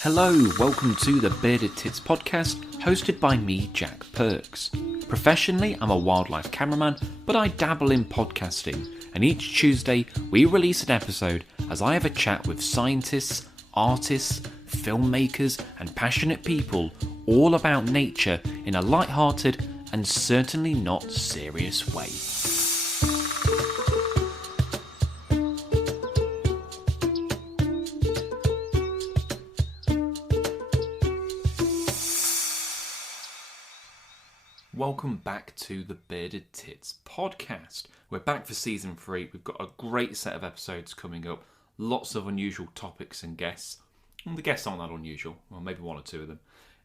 Hello, welcome to the Bearded Tits podcast, hosted by me, Jack Perks. Professionally, I'm a wildlife cameraman, but I dabble in podcasting, and each Tuesday we release an episode as I have a chat with scientists, artists, filmmakers, and passionate people all about nature in a light-hearted and certainly not serious way. Welcome back to the Bearded Tits podcast. We're back for season 3. We've got a great set of episodes coming up. Lots of unusual topics and guests. And the guests aren't that unusual. Well, maybe one or two of them.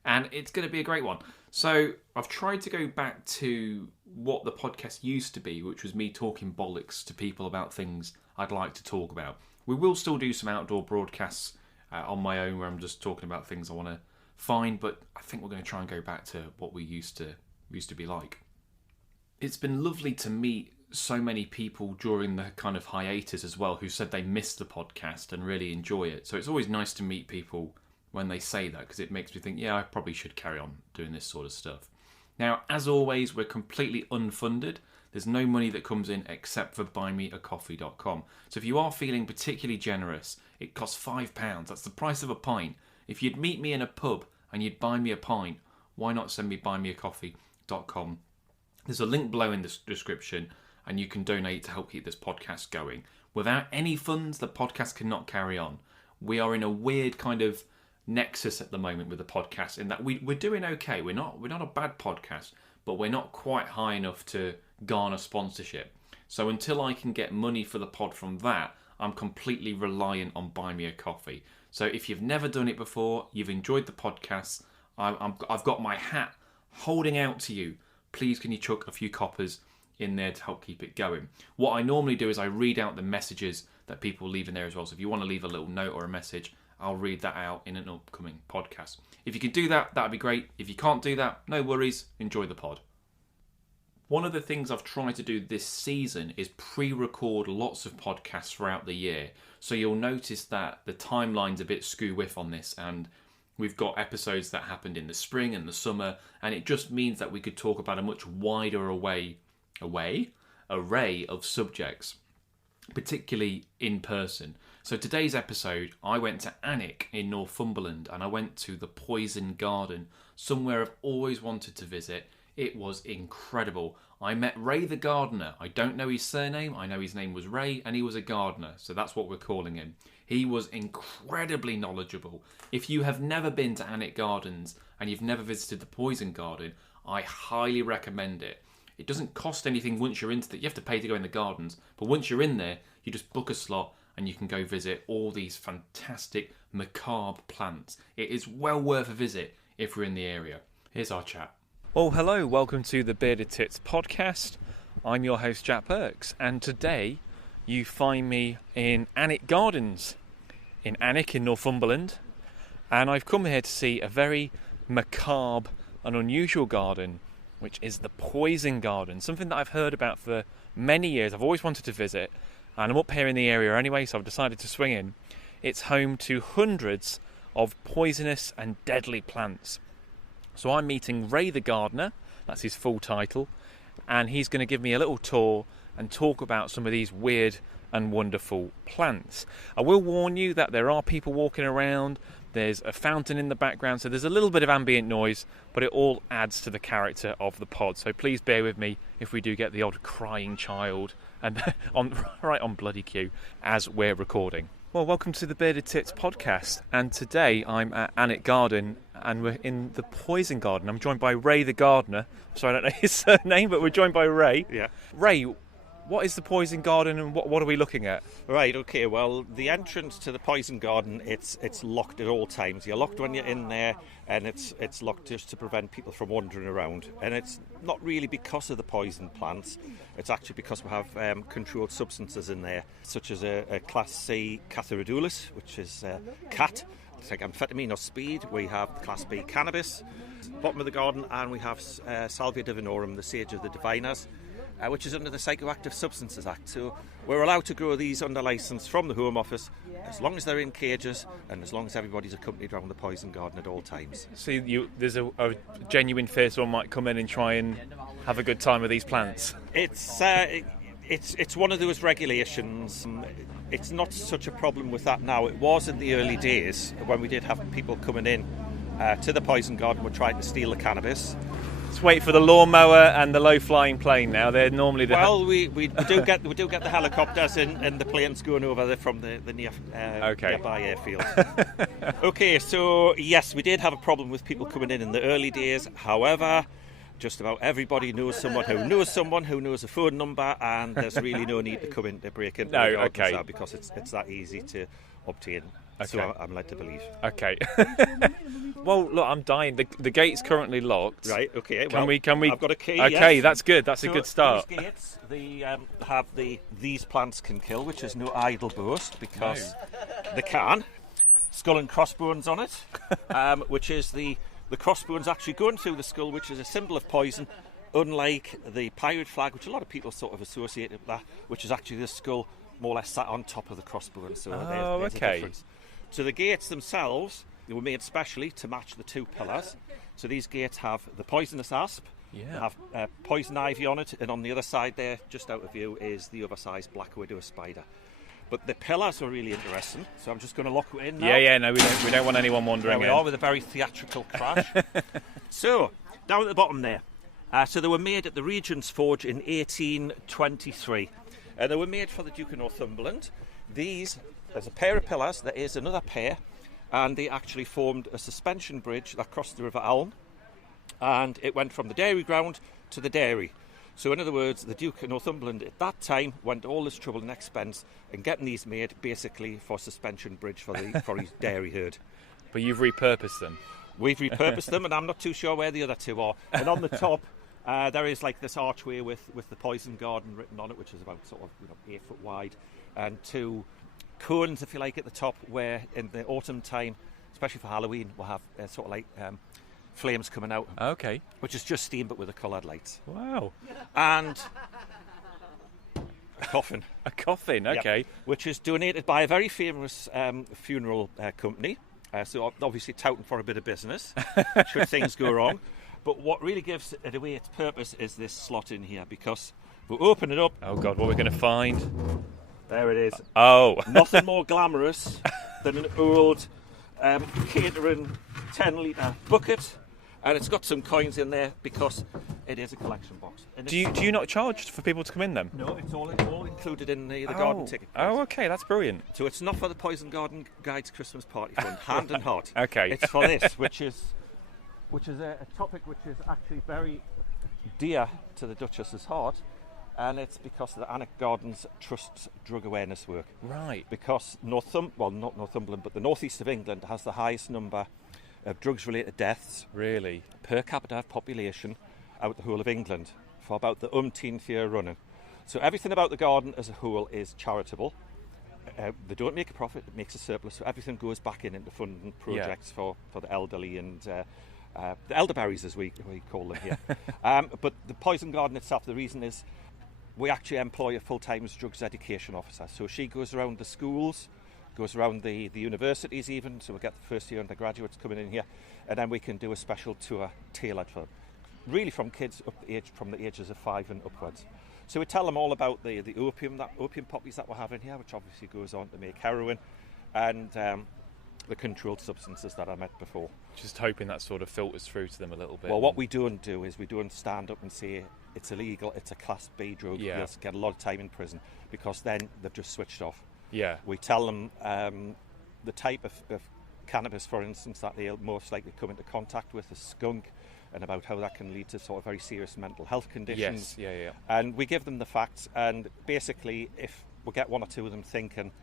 And it's going to be a great one. So I've tried to go back to what the podcast used to be, which was me talking bollocks to people about things I'd like to talk about. We will still do some outdoor broadcasts on my own where I'm just talking about things I want to find. But I think we're going to try and go back to what we used to be like. It's been lovely to meet so many people during the kind of hiatus as well who said they missed the podcast and really enjoy it. So it's always nice to meet people when they say that, because it makes me think, yeah, I probably should carry on doing this sort of stuff. Now, as always, we're completely unfunded. There's no money that comes in except for buymeacoffee.com. So if you are feeling particularly generous, it costs £5. That's the price of a pint. If you'd meet me in a pub and you'd buy me a pint, why not send me buymeacoffee.com? There's a link below in the description and you can donate to help keep this podcast going. Without any funds, the podcast cannot carry on. We are in a weird kind of nexus at the moment with the podcast in that we're doing okay. We're not a bad podcast, but we're not quite high enough to garner sponsorship. So until I can get money for the pod from that, I'm completely reliant on Buy Me a Coffee. So if you've never done it before, you've enjoyed the podcast, I've got my hat holding out to you. Please can you chuck a few coppers in there to help keep it going. What I normally do is I read out the messages that people leave in there as well. So if you want to leave a little note or a message, I'll read that out in an upcoming podcast. If you can do that, that'd be great. If you can't do that, no worries. Enjoy the pod. One of the things I've tried to do this season is pre-record lots of podcasts throughout the year. So you'll notice that the timeline's a bit skew-whiff on this, and we've got episodes that happened in the spring and the summer, and it just means that we could talk about a much wider array of subjects, particularly in person. So today's episode, I went to Alnwick in Northumberland, and I went to the Poison Garden, somewhere I've always wanted to visit. It was incredible. I met Ray the gardener. I don't know his surname. I know his name was Ray, and he was a gardener, so that's what we're calling him. He was incredibly knowledgeable. If you have never been to Alnwick Gardens and you've never visited the Poison Garden, I highly recommend it. It doesn't cost anything once you're into it. You have to pay to go in the gardens, but once you're in there, you just book a slot and you can go visit all these fantastic macabre plants. It is well worth a visit if we're in the area. Here's our chat. Well, hello, welcome to the Bearded Tits podcast. I'm your host, Jack Perks, and today you find me in Alnwick Gardens, in Alnwick in Northumberland, and I've come here to see a very macabre and unusual garden, which is the Poison Garden, something that I've heard about for many years. I've always wanted to visit, and I'm up here in the area anyway, so I've decided to swing in. It's home to hundreds of poisonous and deadly plants. So I'm meeting Ray the gardener, that's his full title, and he's going to give me a little tour and talk about some of these weird and wonderful plants. I will warn you that there are people walking around, there's a fountain in the background, so there's a little bit of ambient noise, but it all adds to the character of the pod. So please bear with me if we do get the odd crying child and right on bloody cue as we're recording. Well, welcome to the Bearded Tits podcast, and today I'm at Alnwick Garden and we're in the Poison Garden. I'm joined by Ray the gardener. So I don't know his surname, but we're joined by Ray. Yeah. Ray, what is the Poison Garden and what are we looking at? Right, okay, well, the entrance to the Poison Garden, it's locked at all times. You're locked when you're in there, and it's locked just to prevent people from wandering around. And it's not really because of the poison plants, it's actually because we have controlled substances in there, such as a Class C Deadilest, which is cat. It's like amphetamine or speed. We have the Class B cannabis, bottom of the garden, and we have Salvia divinorum, the sage of the diviners. which is under the Psychoactive Substances Act. So we're allowed to grow these under licence from the Home Office as long as they're in cages and as long as everybody's accompanied around the poison garden at all times. So there's a genuine fear someone might come in and try and have a good time with these plants. It's one of those regulations. It's not such a problem with that now. It was in the early days when we did have people coming in to the poison garden were trying to steal the cannabis. Let's wait for the lawnmower and the low-flying plane now. They're normally the... Well, we do get the helicopters and the planes going over there from the nearby airfield. Okay, so yes, we did have a problem with people coming in the early days. However, just about everybody knows someone who knows a phone number, and there's really no need to come in to break into the gardens now because it's that easy to obtain. Okay. So I'm led to believe. Okay. Well, look, I'm dying. The gate's currently locked. Right. Okay. Can we? I've got a key. Okay, yes. That's good. That's a good start. These gates, have these plants can kill, which is no idle boast because they can. Skull and crossbones on it, which is the crossbones actually going through the skull, which is a symbol of poison. Unlike the pirate flag, which a lot of people sort of associate with that, which is actually the skull more or less sat on top of the crossbones. So there's a difference. So the gates themselves, they were made specially to match the two pillars. So these gates have the poisonous asp, they have poison ivy on it, and on the other side there, just out of view, is the oversized black widow spider. But the pillars are really interesting, so I'm just going to lock it in now. No, we don't want anyone wandering in. There we are with a very theatrical crash. So, down at the bottom there. So they were made at the Regent's Forge in 1823. They were made for the Duke of Northumberland. There's a pair of pillars, there is another pair, and they actually formed a suspension bridge that crossed the River Aln, and it went from the dairy ground to the dairy. So in other words, the Duke of Northumberland at that time went to all this trouble and expense in getting these made basically for suspension bridge for his dairy herd. But you've repurposed them. We've repurposed them, and I'm not too sure where the other two are. And on the top, there is like this archway with the poison garden written on it, which is about sort of 8 foot wide, and two cones, if you like, at the top, where in the autumn time, especially for Halloween, we'll have sort of like flames coming out. Okay. Which is just steam, but with the coloured lights. Wow. And a coffin. A coffin, okay. Yep. Which is donated by a very famous funeral company. So obviously touting for a bit of business, should things go wrong. But what really gives it away its purpose is this slot in here, because we'll open it up. Oh God, what are we going to find? There it is. Oh. Nothing more glamorous than an old catering 10-litre bucket. And it's got some coins in there because it is a collection box. Do you not charge for people to come in them? No, it's all included in the garden ticket price. Oh, okay, that's brilliant. So it's not for the Poison Garden Guides Christmas Party Fund, hand and heart. Okay. It's for this, which is a topic which is actually very dear to the Duchess's heart. And it's because of the Alnwick Gardens Trust's drug awareness work. Right. Because not Northumberland, but the northeast of England has the highest number of drugs-related deaths. Really? Per capita population out the whole of England for about the umpteenth year running. So everything about the garden as a whole is charitable. They don't make a profit, it makes a surplus, so everything goes back into funding projects for the elderly and the elderberries, as we call them here. But the Poison Garden itself, the reason is we actually employ a full-time drugs education officer. So she goes around the schools, goes around the universities even, so we get the first year undergraduates coming in here, and then we can do a special tour tailored for really from kids from the ages of 5 and upwards. So we tell them all about the opium poppies that we're having here, which obviously goes on to make heroin, and the controlled substances that I met before. Just hoping that sort of filters through to them a little bit. Well, what we don't do is we don't stand up and say it's illegal, it's a Class B drug, you'll get a lot of time in prison, because then they've just switched off. Yeah. We tell them the type of cannabis, for instance, that they'll most likely come into contact with, is skunk, and about how that can lead to sort of very serious mental health conditions. Yes, yeah. And we give them the facts, and basically if we get one or two of them thinking,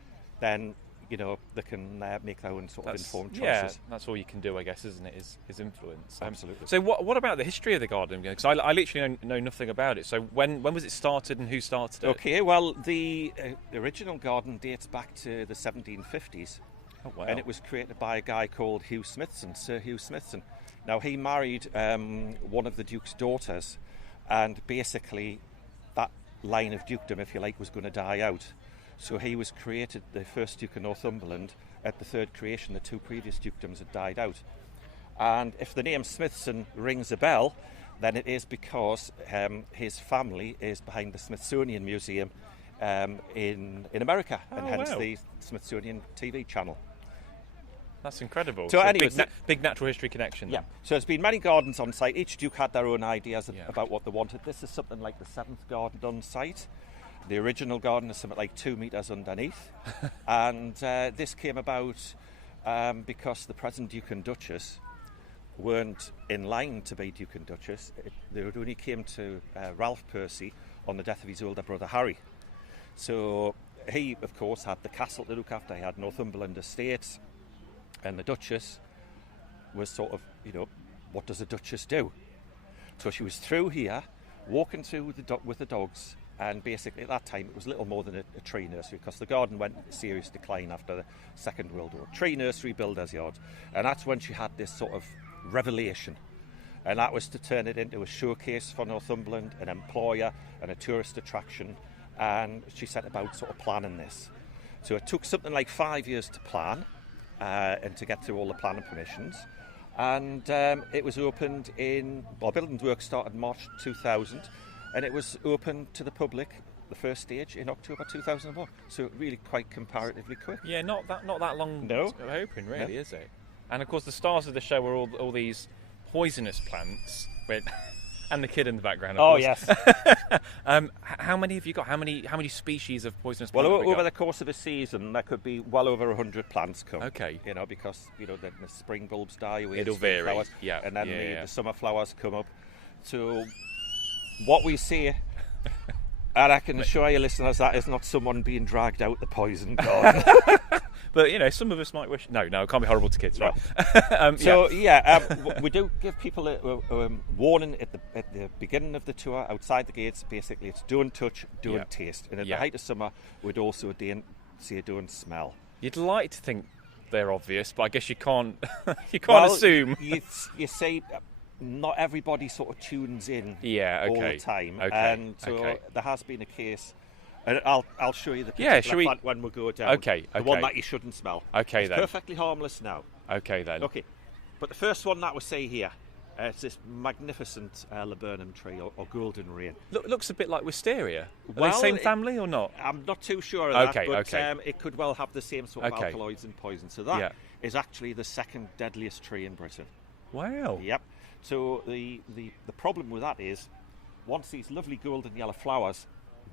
then they can make their own sort of informed choices. Yeah, that's all you can do, I guess, isn't it? Is influence. Absolutely. So what about the history of the garden? Because I literally know nothing about it. So when was it started and who started it? Okay, well, the original garden dates back to the 1750s. Oh, wow. And it was created by a guy called Hugh Smithson, Sir Hugh Smithson. Now, he married one of the Duke's daughters, and basically that line of dukedom, if you like, was going to die out. So he was created the first Duke of Northumberland. At the third creation, the two previous dukedoms had died out. And if the name Smithson rings a bell, then it is because his family is behind the Smithsonian Museum in America, and hence the Smithsonian TV channel. That's incredible. So anyway, big natural history connection. Yeah. So there's been many gardens on site. Each duke had their own ideas about what they wanted. This is something like the 7th garden on site. The original garden is something like 2 metres underneath. And this came about because the present Duke and Duchess weren't in line to be Duke and Duchess. They only came to Ralph Percy on the death of his older brother Harry. So he, of course, had the castle to look after. He had Northumberland estates. And the Duchess was sort of, what does a Duchess do? So she was through here, walking through with the dogs, and basically at that time it was little more than a tree nursery, because the garden went into serious decline after the Second World War. Tree nursery, builder's yard. And that's when she had this sort of revelation. And that was to turn it into a showcase for Northumberland, an employer and a tourist attraction. And she set about sort of planning this. So it took something like 5 years to plan. And to get through all the planning permissions. And it was opened building work started March 2000, and it was opened to the public, the first stage, in October 2001. So really quite comparatively quick. Yeah, not that long open, really, is it? And of course, the stars of the show were all these poisonous plants, and the kid in the background. Of course. Yes. How many have you got? How many species of poisonous plants? Well, over the course of a season, there could be well over 100 plants come. Okay. Because the spring bulbs die away. It'll vary. Flowers, yeah. And then the summer flowers come up. So what we see, and I can assure you, listeners, that is not someone being dragged out the poison garden. But some of us might wish. No, it can't be horrible to kids, right? We do give people a warning at the beginning of the tour outside the gates. Basically, it's don't touch, don't taste. And at the height of summer, we'd also say don't smell. You'd like to think they're obvious, but I guess you can't. You can't assume. You say. Not everybody sort of tunes in all the time, and so there has been a case. And I'll show you the particular plant when we go down. The one that you shouldn't smell. It's perfectly harmless now. Okay then. Okay, but the first one that we see here, it's this magnificent laburnum tree or golden rain. Looks a bit like wisteria. Are they the same family or not? I'm not too sure of that, but okay. It could well have the same sort of alkaloids and poison. So that is actually the second deadliest tree in Britain. Wow. Yep. So the problem with that is, once these lovely golden yellow flowers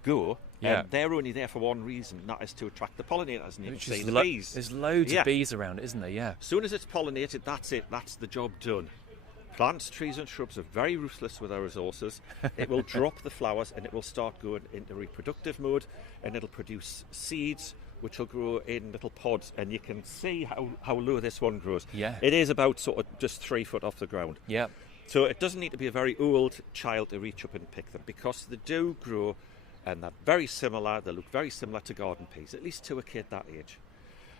go, they're only there for one reason, that is to attract the pollinators, and you can see the bees. There's loads of bees around, isn't there? Yeah. As soon as it's pollinated, that's it. That's the job done. Plants, trees and shrubs are very ruthless with their resources. It will drop the flowers and it will start going into reproductive mode, and it'll produce seeds which will grow in little pods, and you can see how low this one grows. Yeah. It is about sort of just 3 foot off the ground. Yeah. So it doesn't need to be a very old child to reach up and pick them, because they do grow, and they're very similar. They look very similar to garden peas, at least to a kid that age.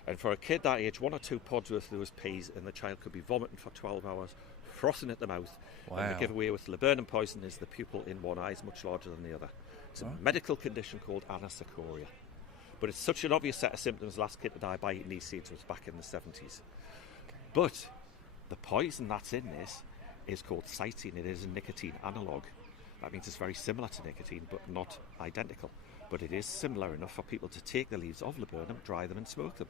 And for a kid that age, 1 or 2 pods worth of those peas, and the child could be vomiting for 12 hours, frothing at the mouth. Wow. And the giveaway with laburnum poison is the pupil in one eye is much larger than the other. It's a medical condition called anisocoria. But it's such an obvious set of symptoms. The last kid to die by eating these seeds was back in the 70s. But the poison that's in this is called cytine. It is a nicotine analogue. That means it's very similar to nicotine, but not identical. But it is similar enough for people to take the leaves of laburnum, dry them and smoke them.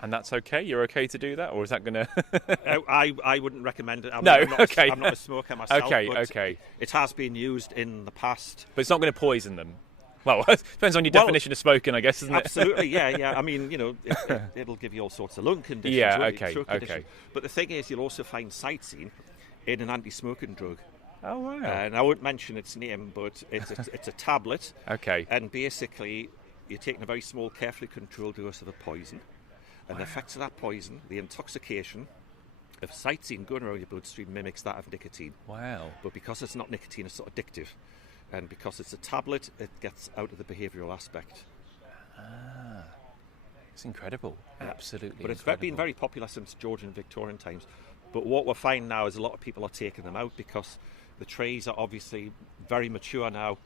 And that's okay? You're okay to do that? Or is that going to... I wouldn't recommend it. I'm not a smoker myself. Okay. It has been used in the past. But it's not going to poison them? Well, it depends on your definition of smoking, I guess, isn't it? Absolutely, yeah. I mean, it'll give you all sorts of lung conditions. Yeah, throat conditions. But the thing is, you'll also find cytine in an anti-smoking drug. Oh, wow. And I won't mention its name, but it's a tablet. Okay. And basically, you're taking a very small, carefully controlled dose of a poison. And the effects of that poison, the intoxication of cytine going around your bloodstream, mimics that of nicotine. Wow. But because it's not nicotine, it's sort of addictive. And because it's a tablet, it gets out of the behavioural aspect. It's incredible. Absolutely. But it's incredible. been very popular since Georgian and Victorian times. But what we're finding now is a lot of people are taking them out because the trees are obviously very mature now,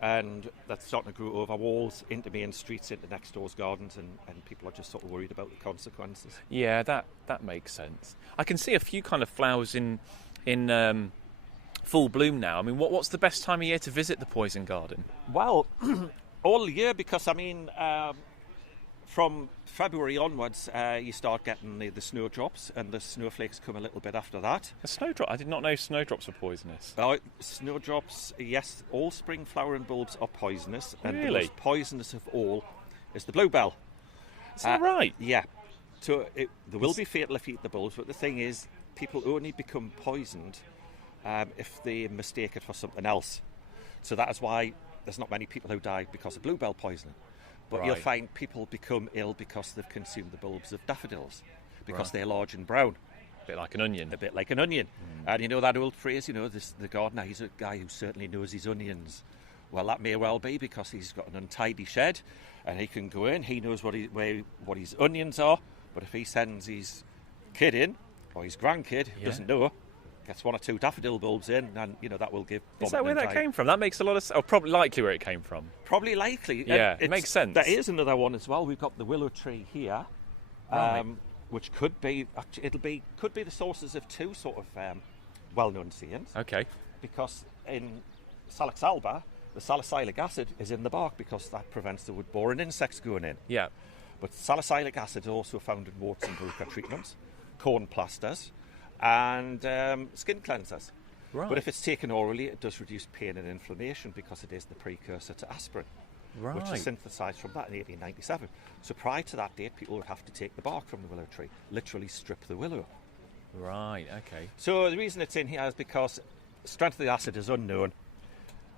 and that's starting to grow over walls, into main streets, into next door's gardens, and people are just sort of worried about the consequences. Yeah, that makes sense. I can see a few kind of flowers in full bloom now. I mean, what's the best time of year to visit the poison garden? Well, all year, because I mean, from February onwards, you start getting the snowdrops, and the snowflakes come a little bit after that. A snowdrop? I did not know snowdrops were poisonous. Snowdrops, yes, all spring flowering bulbs are poisonous, and Really? the most poisonous of all is the bluebell. Is that right? Yeah. So they will be fatal if you eat the bulbs, but the thing is, people only become poisoned if they mistake it for something else. So that is why there's not many people who die because of bluebell poisoning. But you'll Right. find people become ill because they've consumed the bulbs of daffodils, because Right. they're large and brown, A bit like an onion. a bit like an onion. And you know that old phrase, the gardener, he's a guy who certainly knows his onions. Well, that may well be because he's got an untidy shed, and he can go in, he knows what his onions are, but if he sends his kid in, or his grandkid, who Yeah. doesn't know, gets one or two daffodil bulbs in, and that will give Is vomiting that where and that diarrhea. came from? That makes a lot of sense. Oh, probably likely where it came from. Probably likely. Yeah, it makes sense. There is another one as well. We've got the willow tree here, Right. which could be the sources of two sort of well-known sayings. Okay. Because in Salix alba, the salicylic acid is in the bark because that prevents the wood-boring insects going in. Yeah. But salicylic acid is also found in warts and verruca treatments, corn plasters, and skin cleansers. Right. But if it's taken orally, it does reduce pain and inflammation because it is the precursor to aspirin, which Right. was synthesised from that in 1897. So prior to that date, people would have to take the bark from the willow tree, literally strip the willow. Right. Okay. So the reason it's in here is because the strength of the acid is unknown,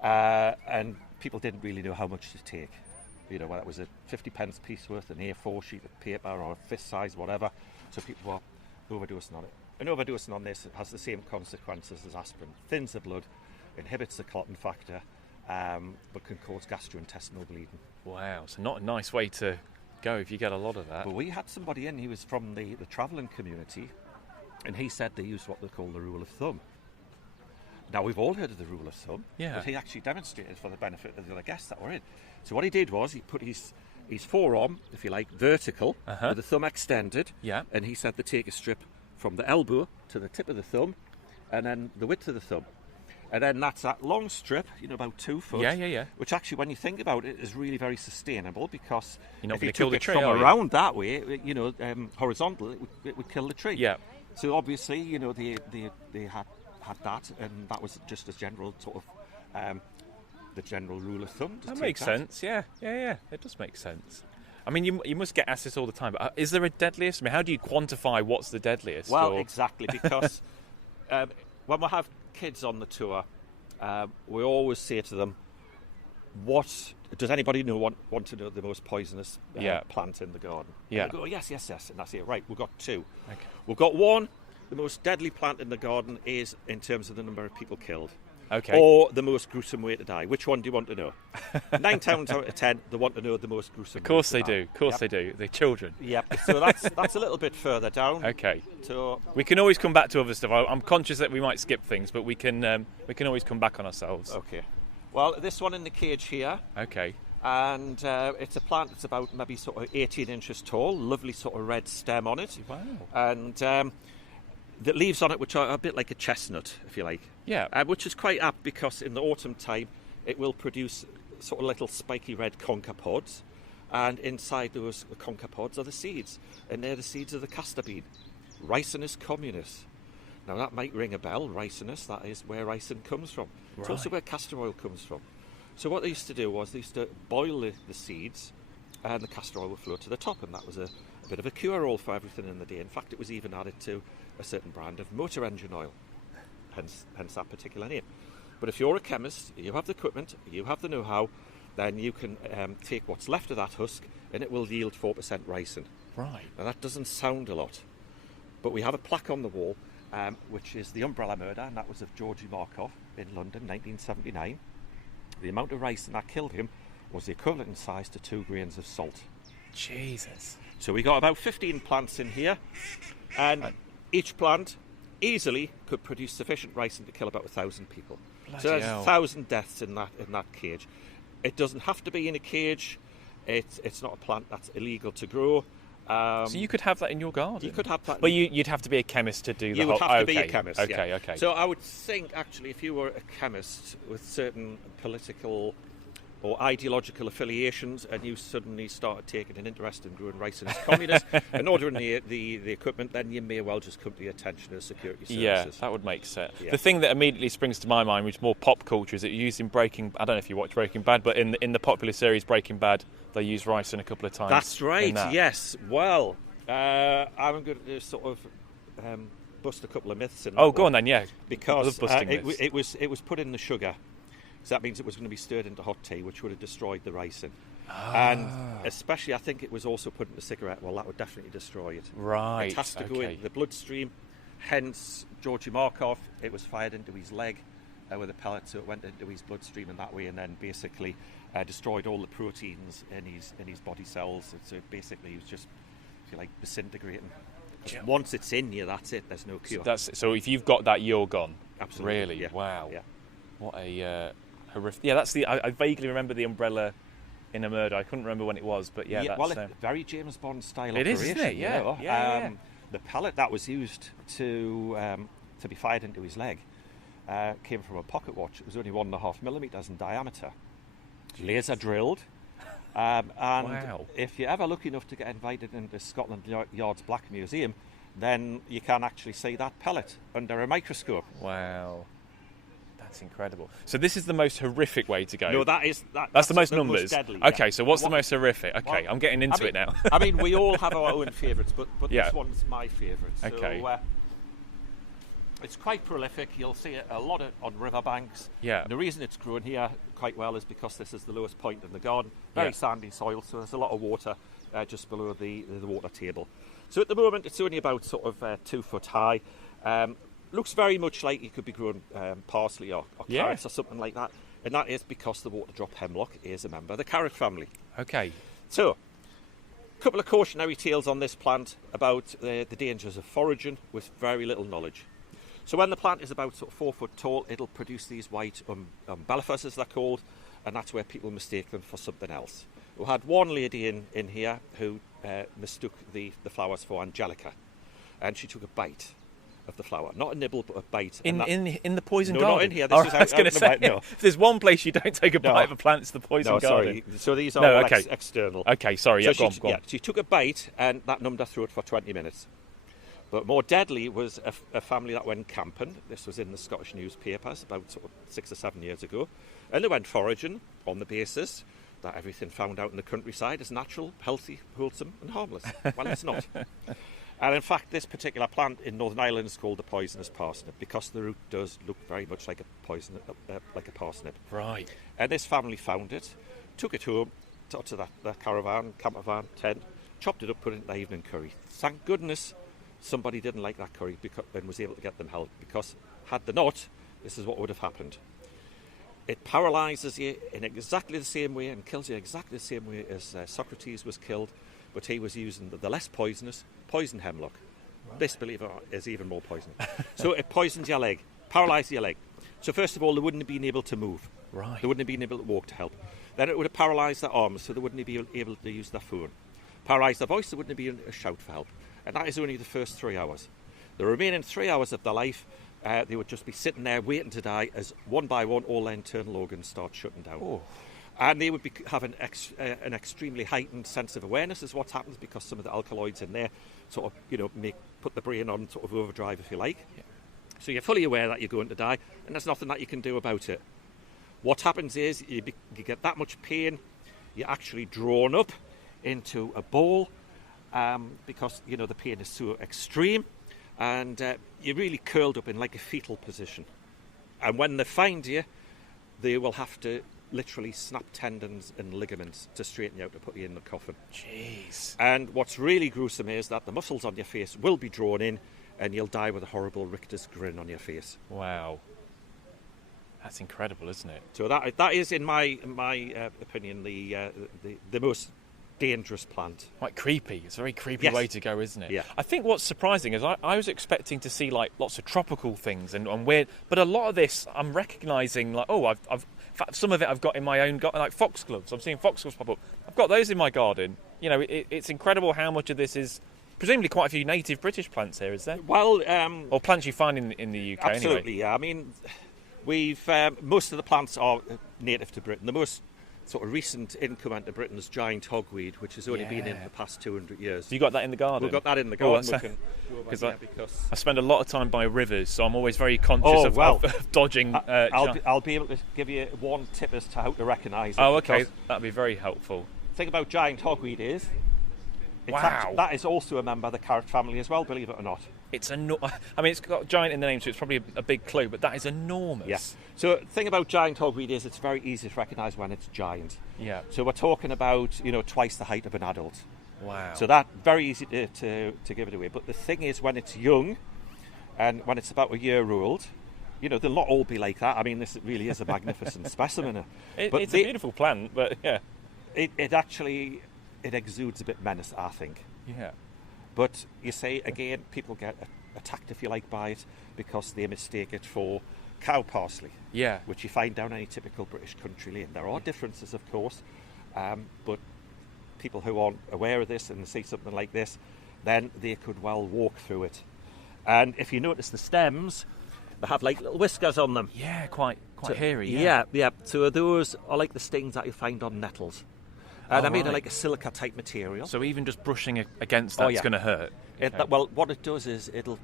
and people didn't really know how much to take. Whether it was a 50p piece worth, an A4 sheet of paper, or a fist size, whatever. So people were overdosing on it. And overdosing on this has the same consequences as aspirin. Thins the blood, inhibits the clotting factor, but can cause gastrointestinal bleeding. Wow. So not a nice way to go if you get a lot of that. But we had somebody in, he was from the travelling community, and he said they use what they call the rule of thumb. Now, we've all heard of the rule of thumb, Yeah. but he actually demonstrated for the benefit of the other guests that were in. So what he did was he put his forearm, if you like, vertical, with the thumb extended, Yeah. and he said to take a strip from the elbow to the tip of the thumb, and then the width of the thumb. And then that's that long strip, about 2 foot. Yeah. Which actually, when you think about it, is really very sustainable because You're not if gonna you kill took the it tree, from are you? around that way, horizontal, it would kill the tree. Yeah. So obviously, they had that, and that was just a general sort of the general rule of thumb. That makes sense. Yeah. It does make sense. I mean, you must get asked this all the time, but is there a deadliest? I mean, how do you quantify what's the deadliest? Well, or- exactly, because when we have kids on the tour, we always say to them, "What does anybody want to know the most poisonous Yeah. plant in the garden?" Yeah. And they go, yes, and I say, right, we've got two. Okay. We've got one. The most deadly plant in the garden is in terms of the number of people killed. Okay. Or the most gruesome way to die. Which one do you want to know? 9 times out of 10, they want to know the most gruesome Of course way they to do. die. Of course Yep. they do. They're children. Yep. So that's a little bit further down. Okay. So We can always come back to other stuff. I'm conscious that we might skip things, but we can always come back on ourselves. okay. Well, this one in the cage here, Okay. and it's a plant that's about maybe sort of 18 inches tall. Lovely sort of red stem on it. Wow. And the leaves on it, which are a bit like a chestnut, if you like. Yeah. Which is quite apt because in the autumn time it will produce sort of little spiky red conker pods, and inside those conker pods are the seeds, and they're the seeds of the castor bean, Ricinus communis. Now that might ring a bell, Ricinus, that is where ricin comes from. It's also Right. where castor oil comes from. So what they used to do was they used to boil the seeds, and the castor oil would float to the top, and that was a bit of a cure-all for everything in the day. In fact, it was even added to a certain brand of motor engine oil, hence that particular name. But if you're a chemist, you have the equipment, you have the know-how, then you can take what's left of that husk, and it will yield 4% ricin. Right. Now that doesn't sound a lot, but we have a plaque on the wall, which is the umbrella murder, and that was of Georgy Markov in London, 1979. The amount of ricin that killed him was the equivalent in size to 2 grains of salt. Jesus. So we got about 15 plants in here, and each plant easily could produce sufficient ricin to kill about 1,000 people. Bloody So there's hell. 1,000 deaths in that cage. It doesn't have to be in a cage. It's not a plant that's illegal to grow. So you could have that in your garden? You could have that. Well, you'd have to be a chemist to do the You whole... would have to be okay. a chemist. Okay, yeah. okay. So I would think, actually, if you were a chemist with certain political or ideological affiliations, and you suddenly started taking an interest in growing ricin as communists and ordering the equipment, then you may well just come to the attention of security services. Yeah, that would make sense. Yeah. The thing that immediately springs to my mind, which is more pop culture, is it used in Breaking... I don't know if you watch Breaking Bad, but in the popular series Breaking Bad, they use ricin a couple of times. That's right, in that. yes. Well, I'm going to sort of bust a couple of myths in Oh, that go one, on then, yeah. I because love busting myths. it was put in the sugar, so that means it was going to be stirred into hot tea, which would have destroyed the ricin. And especially, I think it was also put into cigarette. Well, that would definitely destroy it. Right, It has to go okay. into the bloodstream. Hence, Georgy Markov, it was fired into his leg with a pellet, so it went into his bloodstream in that way, and then basically destroyed all the proteins in his body cells. And so basically, he was just, if you like, disintegrating. Yeah. Once it's in you, that's it. There's no cure. So if you've got that, you're gone. Absolutely. Really? Yeah. Wow. Yeah. What a horrific... Yeah, that's the... I vaguely remember the umbrella in a murder. I couldn't remember when it was, but yeah, that's... Well, it's very James Bond style It operation. is, isn't it? Yeah. You know? Yeah. The pellet that was used to be fired into his leg came from a pocket watch. It was only 1.5 millimeters in diameter, laser drilled. And Wow. if you're ever lucky enough to get invited into Scotland Yard's Black Museum, then you can actually see that pellet under a microscope. Wow. That's incredible. So this is the most horrific way to go. No, that's the most numbers. deadly, yeah. Okay, so what's the most horrific? Okay, Well, I'm getting into it now. I mean, we all have our own favourites, but Yeah. this one's my favourite. So, Okay. it's quite prolific. You'll see it a lot on riverbanks. Yeah. The reason it's grown here quite well is because this is the lowest point in the garden. Very Yeah. sandy soil, so there's a lot of water just below the water table. So at the moment, it's only about sort of 2 foot high. Looks very much like it could be growing parsley or Yeah. carrots or something like that. And that is because the water drop hemlock is a member of the carrot family. Okay. So, a couple of cautionary tales on this plant about the dangers of foraging with very little knowledge. So when the plant is about sort of 4 foot tall, it'll produce these white umbellifers, as they're called, and that's where people mistake them for something else. We had one lady in here who mistook the flowers for angelica, and she took a bite of the flower. Not a nibble, but a bite. In the poison No, garden? not in here. This Oh, is I was going to say, no. if there's one place you don't take a No. bite of a plant, it's the poison No, garden. sorry. So these are No, all okay. external. Okay, sorry. Yeah, So go on. she took a bite, and that numbed her throat for 20 minutes. But more deadly was a family that went camping. This was in the Scottish newspapers about sort of 6 or 7 years ago. And they went foraging on the basis that everything found out in the countryside is natural, healthy, wholesome and harmless. Well, it's not. And in fact, this particular plant in Northern Ireland is called the poisonous parsnip because the root does look very much like a parsnip. Right. And this family found it, took it home, took it to the camper van, tent, chopped it up, put it in the evening curry. Thank goodness somebody didn't like that curry and was able to get them help, because had they not, this is what would have happened. It paralyses you in exactly the same way and kills you exactly the same way as Socrates was killed, but he was using the less poisonous poison hemlock. Right. This, believe it or not, is even more poisonous. So it poisons your leg, paralyses your leg. So first of all, they wouldn't have been able to move. Right. They wouldn't have been able to walk to help. Then it would have paralysed their arms, so they wouldn't be able to use their phone. Paralysed their voice, they wouldn't have been able to shout for help. And that is only the first 3 hours. The remaining 3 hours of their life, they would just be sitting there waiting to die as one by one all their internal organs start shutting down. Oh. And they would be having an extremely heightened sense of awareness as what happens, because some of the alkaloids in there sort of, put the brain on sort of overdrive, if you like. Yeah. So you're fully aware that you're going to die, and there's nothing that you can do about it. What happens is you get that much pain, you're actually drawn up into a ball because, the pain is so extreme, and you're really curled up in like a fetal position. And when they find you, they will have to literally snap tendons and ligaments to straighten you out, to put you in the coffin. Jeez. And what's really gruesome is that the muscles on your face will be drawn in, and you'll die with a horrible rictus grin on your face. Wow. That's incredible, isn't it? So that is, in my opinion, the most dangerous plant. Quite creepy. It's a very creepy way to go, isn't it? Yeah. I think what's surprising is I was expecting to see like lots of tropical things and weird, but a lot of this I'm recognising like, oh, I've in fact, some of it I've got in my own garden, like foxgloves. I'm seeing foxgloves pop up. I've got those in my garden. You know, it's incredible how much of this is presumably quite a few native British plants here, is there? Well, or plants you find in the UK. Absolutely, anyway. yeah. I mean, we've most of the plants are native to Britain. The most sort of recent income to Britain is giant hogweed, which has only been in the past 200 years. So you got that in the garden? We've got that in the garden. Because I spend a lot of time by rivers, so I'm always very conscious of dodging. I'll be able to give you one tip as to how to recognise it. Oh, okay, that'd be very helpful. The thing about giant hogweed is, wow, that is also a member of the carrot family as well, believe it or not. It's I mean, it's got giant in the name, so it's probably a big clue, but that is enormous. Yes. So the thing about giant hogweed is it's very easy to recognise when it's giant. Yeah. So we're talking about, twice the height of an adult. Wow. So that very easy to give it away. But the thing is, when it's young and when it's about a year old, they'll not all be like that. I mean, this really is a magnificent specimen. It's a beautiful plant, but yeah. It actually exudes a bit menace, I think. Yeah. But you say, again, people get attacked, if you like, by it because they mistake it for cow parsley. Yeah. Which you find down any typical British country lane. There are differences, of course, but people who aren't aware of this and see something like this, then they could well walk through it. And if you notice the stems, they have like little whiskers on them. Yeah, quite hairy. Yeah. So those are like the stings that you find on nettles. And they're made of like a silica type material. So even just brushing against that's going to hurt. Well, what it does is it'll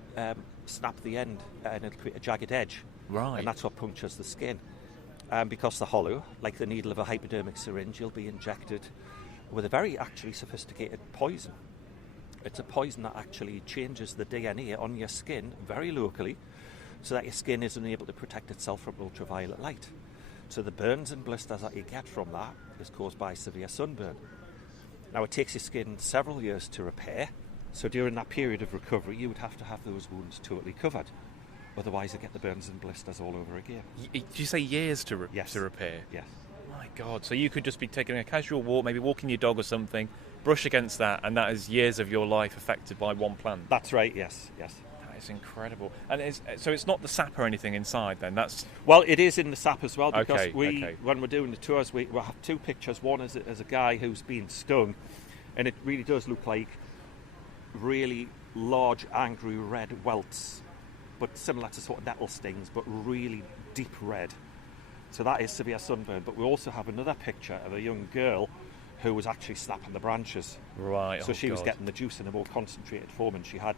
snap the end and it'll create a jagged edge. Right. And that's what punctures the skin. Because they're hollow, like the needle of a hypodermic syringe, you'll be injected with a very actually sophisticated poison. It's a poison that actually changes the DNA on your skin very locally so that your skin is unable to protect itself from ultraviolet light. So the burns and blisters that you get from that is caused by severe sunburn. Now it takes your skin several years to repair, so during that period of recovery you would have to have those wounds totally covered. Otherwise you get the burns and blisters all over again. Did you say years to repair? Yes. My God, so you could just be taking a casual walk, maybe walking your dog or something, brush against that, and that is years of your life affected by one plant. That's right, yes. It's incredible. And so it's not the sap or anything inside then? Well, it is in the sap as well, because when we're doing the tours, we have two pictures. One is a guy who's been stung, and it really does look like really large, angry red welts, but similar to sort of nettle stings, but really deep red. So that is severe sunburn. But we also have another picture of a young girl who was actually snapping the branches. Right. So she was getting the juice in a more concentrated form, and she had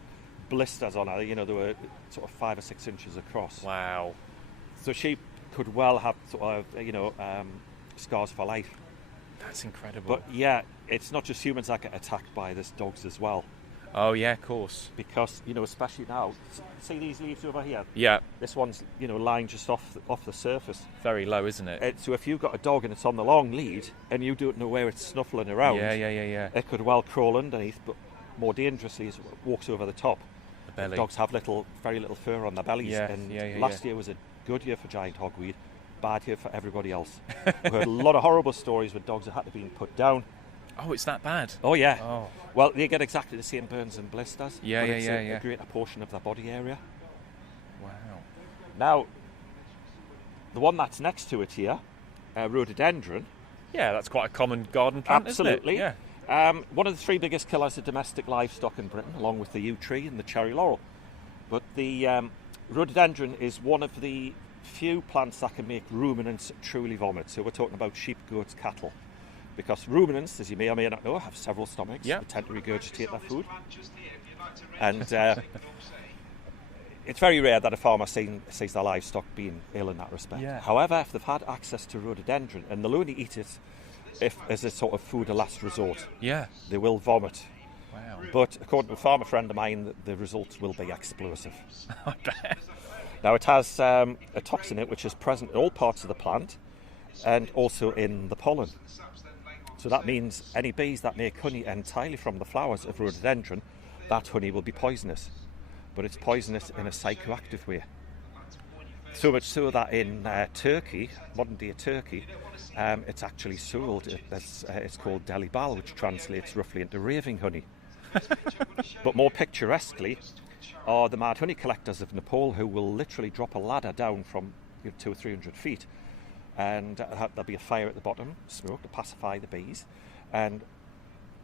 blisters on her, they were sort of 5 or 6 inches across. Wow. So she could well have sort of, scars for life. That's incredible. But yeah, it's not just humans that get attacked by this, dogs as well. Oh yeah, of course. Because, especially now, see these leaves over here? Yeah. This one's, lying just off the surface. Very low, isn't it? So if you've got a dog and it's on the long lead and you don't know where it's snuffling around, yeah. It could well crawl underneath, but more dangerously is it walks over the top. The belly. Dogs have very little fur on their bellies. Last year was a good year for giant hogweed, bad year for everybody else. We heard a lot of horrible stories where dogs had to be put down. Oh, it's that bad? Oh, yeah. Oh. Well, they get exactly the same burns and blisters. Yeah. A greater portion of their body area. Wow. Now, the one that's next to it here, rhododendron. Yeah, that's quite a common garden plant, absolutely. Isn't it? Yeah. One of the 3 biggest killers of domestic livestock in Britain, along with the yew tree and the cherry laurel. But the rhododendron is one of the few plants that can make ruminants truly vomit. So we're talking about sheep, goats, cattle. Because ruminants, as you may or may not know, have several stomachs. Yep. They tend to regurgitate their food. And it's very rare that a farmer sees their livestock being ill in that respect. Yeah. However, if they've had access to rhododendron, and they'll only eat it as a sort of food of last resort, they will vomit. Wow. But according to a farmer friend of mine, the results will be explosive. I bet. Now, it has a toxin in it which is present in all parts of the plant and also in the pollen. So that means any bees that make honey entirely from the flowers of rhododendron, that honey will be poisonous. But it's poisonous in a psychoactive way. So much so that in Turkey, modern-day Turkey, it's actually sold. It's called Delibal, which translates roughly into raving honey. But more picturesquely are the mad honey collectors of Nepal, who will literally drop a ladder down from 200 or 300 feet, and there'll be a fire at the bottom, smoke to pacify the bees, and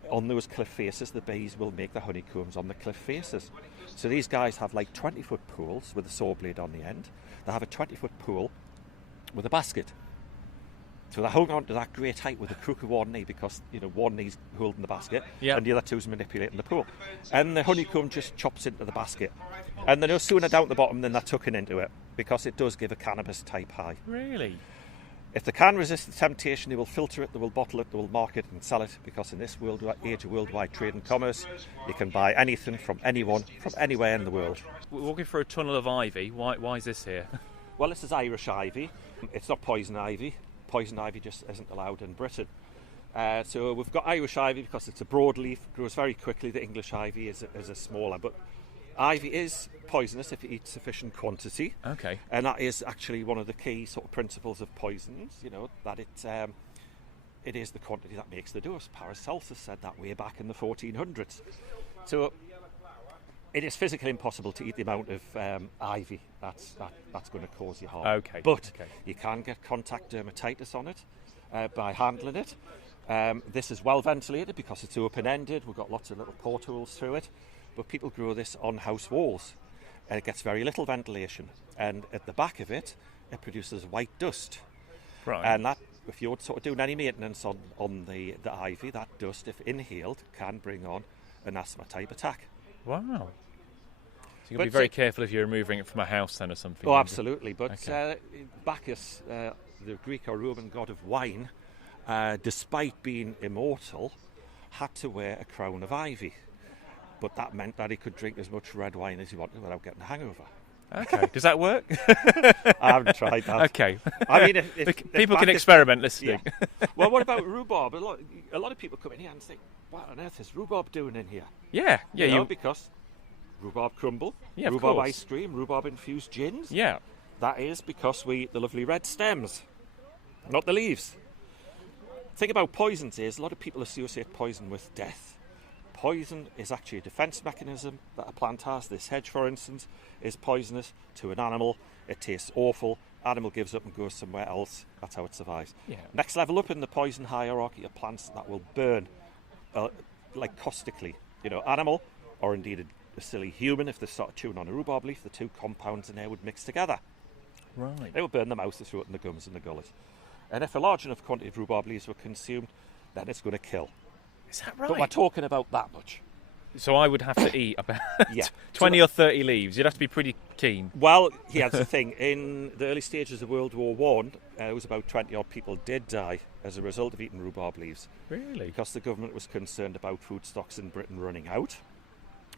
on those cliff faces the bees will make the honeycombs on the cliff faces. So these guys have like 20-foot poles with a saw blade on the end. They have a 20-foot pole with a basket. So they're holding on to that great height with a crook of one knee, because one knee's holding the basket and the other two's manipulating the pole. And the honeycomb just chops into the basket. And they're no sooner down at the bottom than they're tucking into it, because it does give a cannabis type high. Really? If they can resist the temptation, they will filter it, they will bottle it, they will market it and sell it, because in this age of worldwide trade and commerce, you can buy anything from anyone, from anywhere in the world. We're walking through a tunnel of ivy. Why is this here? Well, this is Irish ivy. It's not poison ivy. Poison ivy just isn't allowed in Britain. So we've got Irish ivy because it's a broadleaf, grows very quickly. The English ivy is a smaller, but ivy is poisonous if you eat sufficient quantity. Okay. And that is actually one of the key sort of principles of poisons, that it is the quantity that makes the dose. Paracelsus said that way back in the 1400s. So it is physically impossible to eat the amount of ivy that's going to cause you harm. Okay. But you can get contact dermatitis on it by handling it. This is well ventilated because it's open-ended. We've got lots of little portholes through it. But people grow this on house walls, and it gets very little ventilation. And at the back of it, it produces white dust. Right. And that, if you're sort of doing any maintenance on the ivy, that dust, if inhaled, can bring on an asthma type attack. Wow. So you've got to be very careful if you're removing it from a house then or something. Oh, absolutely. But Bacchus, the Greek or Roman god of wine, despite being immortal, had to wear a crown of ivy. But that meant that he could drink as much red wine as he wanted without getting a hangover. Okay. Does that work? I haven't tried that. Okay. I mean, if people can Bacchus, experiment listening. Yeah. Well, what about rhubarb? A lot of people come in here and think, what on earth is rhubarb doing in here? Yeah. Yeah. Because rhubarb crumble, yeah, rhubarb ice cream, rhubarb infused gins. Yeah. That is because we eat the lovely red stems, not the leaves. The thing about poisons is a lot of people associate poison with death. Poison is actually a defence mechanism that a plant has. This hedge, for instance, is poisonous to an animal. It tastes awful. Animal gives up and goes somewhere else. That's how it survives. Yeah. Next level up in the poison hierarchy are plants that will burn, like caustically. Animal, or indeed a silly human, if they start chewing on a rhubarb leaf, the two compounds in there would mix together. Right. They would burn the mouth, the throat, and the gums and the gullet. And if a large enough quantity of rhubarb leaves were consumed, then it's going to kill. Is that right? But we're talking about that much. So I would have to eat about 20 or 30 leaves. You'd have to be pretty keen. Well, here's the thing. In the early stages of World War I, it was about 20-odd people did die as a result of eating rhubarb leaves. Really? Because the government was concerned about food stocks in Britain running out.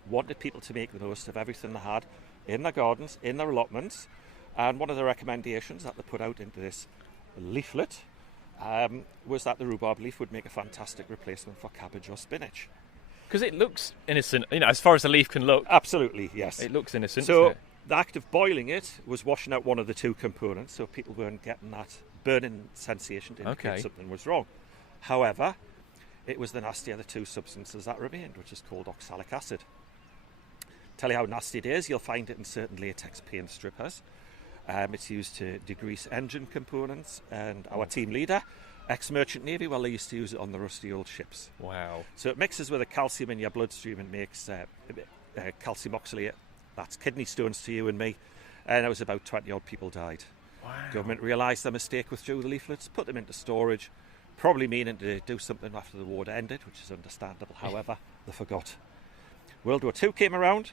Wanted people to make the most of everything they had in their gardens, in their allotments. And one of the recommendations that they put out into this leaflet was that the rhubarb leaf would make a fantastic replacement for cabbage or spinach. Because it looks innocent, as far as a leaf can look. Absolutely, yes. It looks innocent, So doesn't it? the act of boiling it was washing out one of the two components, so people weren't getting that burning sensation to indicate something was wrong. However, it was the nastier of the two substances that remained, which is called oxalic acid. Tell you how nasty it is, you'll find it in certain latex paint strippers. It's used to degrease engine components, and our team leader, ex-merchant navy, well, they used to use it on the rusty old ships. Wow. So it mixes with the calcium in your bloodstream and makes calcium oxalate. That's kidney stones to you and me. And it was about 20-odd people died. Wow. Government realised their mistake, withdrew the leaflets, put them into storage, probably meaning to do something after the war ended, which is understandable. However, they forgot. World War II came around.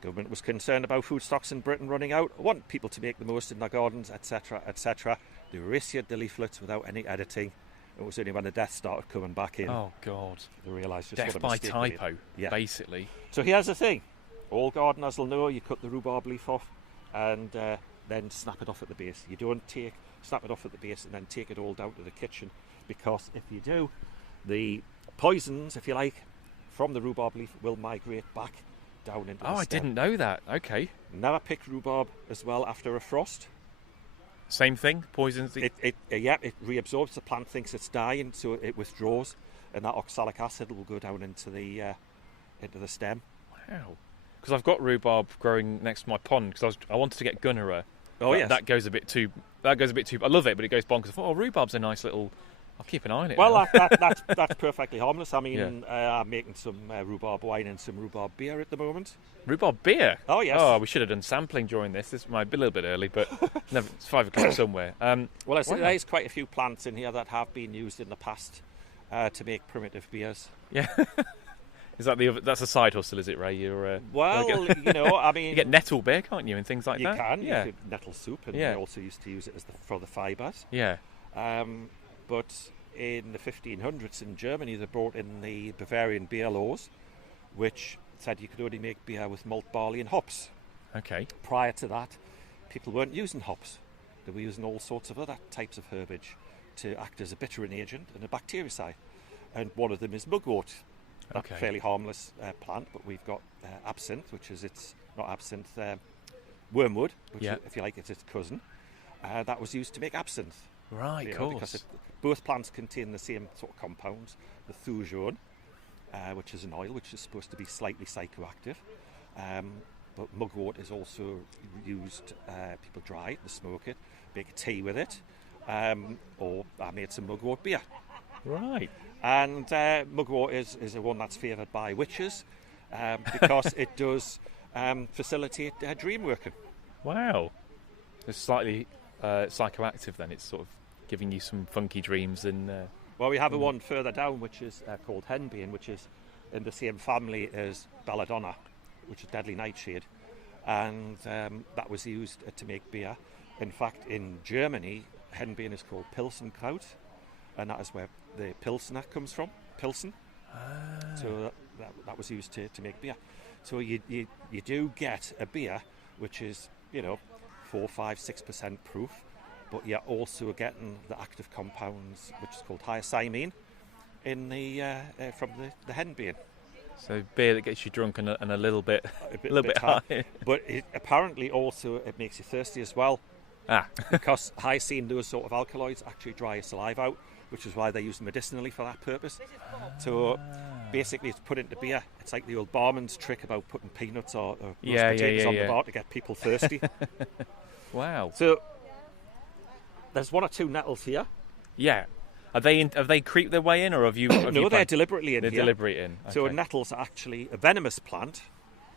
Government was concerned about food stocks in Britain running out, want people to make the most in their gardens, etc., etc. They erased the leaflets without any editing. It was only when the death started coming back in. Oh, God. They realised just death what a by mistake typo, basically. Yeah. So here's the thing. All gardeners will know you cut the rhubarb leaf off and then snap it off at the base. You don't snap it off at the base and then take it all down to the kitchen, because if you do, the poisons, if you like, from the rhubarb leaf will migrate back down into Oh, the I stem. didn't know that. Okay. Never pick rhubarb as well after a frost. Same thing. Poisons. It reabsorbs. The plant thinks it's dying, so it withdraws, and that oxalic acid will go down into the stem. Wow. Because I've got rhubarb growing next to my pond because I wanted to get Gunnera. Oh, yes. That goes a bit too. I love it, but it goes bonkers. I thought, oh, rhubarb's a nice little. I'll keep an eye on it. Well, now. that's perfectly harmless. I mean, I'm making some rhubarb wine and some rhubarb beer at the moment. Rhubarb beer. Oh, yes. Oh, we should have done sampling during this. This might be a little bit early, but it's 5 o'clock somewhere. Well, there's quite a few plants in here that have been used in the past to make primitive beers. Yeah. Is that that's a side hustle, is it, Ray? Well, I mean... You get nettle beer, can't you, and things like that? You can. Yeah. You could nettle soup, and they also used to use it for the fibres. Yeah. But in the 1500s in Germany, they brought in the Bavarian beer laws, which said you could only make beer with malt, barley and hops. Okay. Prior to that, people weren't using hops. They were using all sorts of other types of herbage to act as a bittering agent and a bactericide. And one of them is mugwort. That's a fairly harmless plant, but we've got absinthe, which is wormwood, which if you like, it's its cousin. That was used to make absinthe. Right, of course. Because both plants contain the same sort of compounds, the thujon, which is an oil which is supposed to be slightly psychoactive. But mugwort is also used, people dry it, they smoke it, make a tea with it, or I made some mugwort beer. Right. And mugwort is the one that's favoured by witches because it does facilitate dream working. Wow. It's slightly psychoactive then. It's sort of giving you some funky dreams. And well, we have a one further down which is called henbane, which is in the same family as belladonna, which is deadly nightshade. And that was used to make beer. In fact, in Germany, henbane is called Pilsenkraut, and that is where the Pilsner comes from, Pilsen. So that was used to make beer. So you do get a beer which is, 4, 5, 6% proof, but you're also getting the active compounds, which is called hyoscyamin, in the from the henbane. So beer that gets you drunk and a little bit high. But apparently also it makes you thirsty as well. Because hyoscine, those sort of alkaloids actually dry your saliva out, which is why they use medicinally for that purpose. So basically it's put into beer. It's like the old barman's trick about putting peanuts or roast potatoes on the bar to get people thirsty. Wow. So there's 1 or 2 nettles here. Yeah. Have they creeped their way in, or have you? No, they're deliberately in here. They're deliberately in. Okay. So a nettle's actually a venomous plant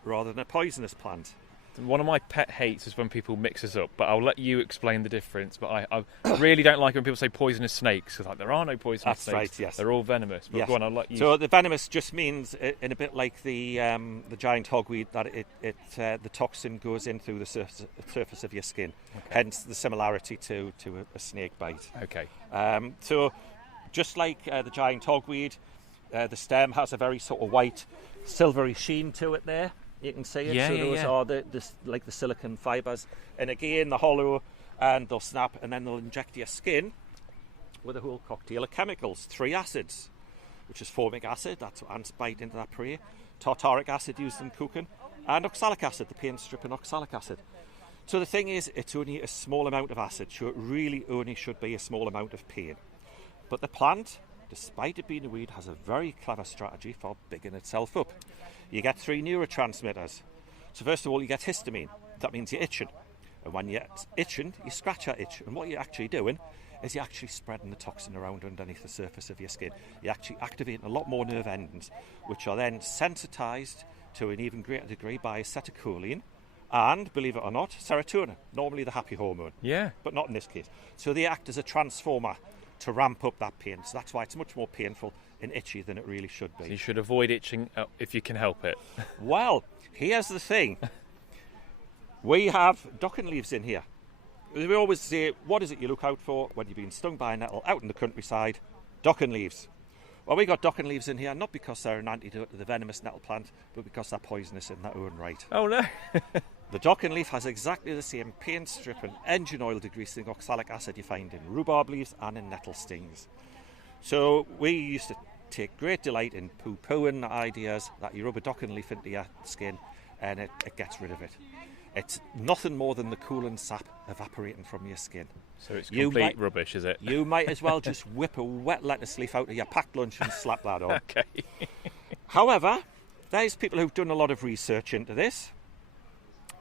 rather than a poisonous plant. One of my pet hates is when people mix us up, but I'll let you explain the difference. But I really don't like when people say poisonous snakes, because there are no poisonous snakes. That's right, yes. They're all venomous. But go on, I'll let you... So the venomous just means, in a bit like the giant hogweed, that the toxin goes in through the surface of your skin. Okay. Hence the similarity to a snake bite. Okay. So just like the giant hogweed, the stem has a very sort of white, silvery sheen to it there. You can see it. Those are the silicon fibres. And again, they're hollow and they'll snap, and then they'll inject your skin with a whole cocktail of chemicals. 3 acids, which is formic acid, that's what ants bite into that prey, tartaric acid used in cooking, and oxalic acid, the paint strip and oxalic acid. So the thing is, it's only a small amount of acid, so it really only should be a small amount of pain. But the plant, despite it being a weed, has a very clever strategy for bigging itself up. You get 3 neurotransmitters. So first of all, you get histamine. That means you're itching. And when you're itching, you scratch that itch. And what you're actually doing is you're actually spreading the toxin around underneath the surface of your skin. You're actually activating a lot more nerve endings, which are then sensitised to an even greater degree by acetylcholine and, believe it or not, serotonin, normally the happy hormone. Yeah. But not in this case. So they act as a transformer to ramp up that pain. So that's why it's much more painful and itchy than it really should be. So you should avoid itching if you can help it. Well, here's the thing. We have docking leaves in here. We always say, what is it you look out for when you've been stung by a nettle out in the countryside? Docking leaves. Well, we got docking leaves in here not because they're an antidote to the venomous nettle plant, but because they're poisonous in their own right. Oh, no. The docking leaf has exactly the same paint strip and engine oil degreasing oxalic acid you find in rhubarb leaves and in nettle stings. So we used to take great delight in poo-pooing ideas that you rub a docking leaf into your skin and it gets rid of it. It's nothing more than the cooling sap evaporating from your skin. So it's complete rubbish, is it? You might as well just whip a wet lettuce leaf out of your packed lunch and slap that on. Okay. However, there's people who've done a lot of research into this,